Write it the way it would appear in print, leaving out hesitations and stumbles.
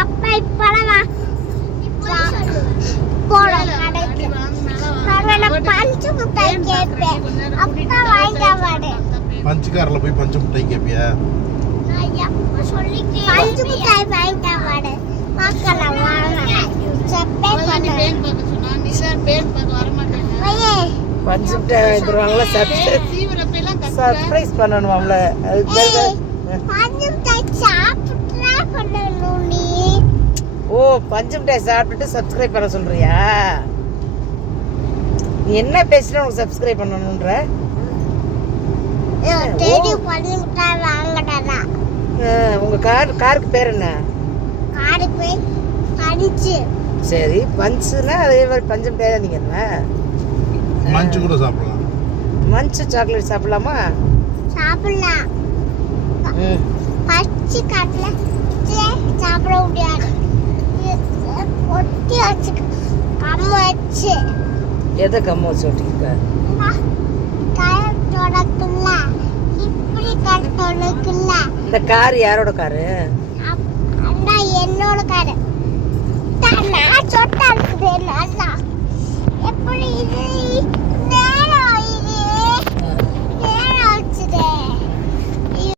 அப்பா இப்பலாம் போறோம் கடைக்கு. நான் பஞ்சு மிட்டாய் கேட்பேன். அப்பா வாங்கிட்டு வாடு. பஞ்சுக்காரல போய் பஞ்சு மிட்டாய் கேப்பியா? பஞ்சு மிட்டாய் வாங்கிட்டு வாடு. பார்க்கலாம் வாங்க. சப்பே பண்ணு. பஞ்சு மிட்டாய் வாங்கிடுவாங்களா? சர்ப்ரைஸ் பண்ணணும்ல. பஞ்சு மிட்டாய் சாப்பிட்டா பண்ணணும் நீ. ஓ, பஞ்சு மிட்டாய் சாப்பிட்டுட்டு சப்ஸ்கிரைப் பண்ண சொல்றியா? நீ என்ன பேசினா உனக்கு சப்ஸ்கிரைப் பண்ணணும்ன்ற? தேடி பஞ்சு மிட்டாய் வாங்கடா. உங்க காருக்கு பேர் என்ன? காருக்கு பேர் பஞ்சு. சரி, பஞ்சுனா அதே மாதிரி பஞ்சு மிட்டாய் நீங்க என்ன? மஞ்சு கூட சாப்பிடலாம். மஞ்சு சாக்லேட் சாப்பிடலாமா? சாப்பிடலாம். பச்சை காட்டுல சாப்பிட முடியாது. ஒட்டி வச்சு கம்ம வச்சு. எதை கம்ம வச்சு ஒட்டிருக்க? தொடக்குல்ல இப்படி தொடக்குல்ல. இந்த கார் யாரோட காரு? அண்ணா என்னோட காரு. நான் சொட்டா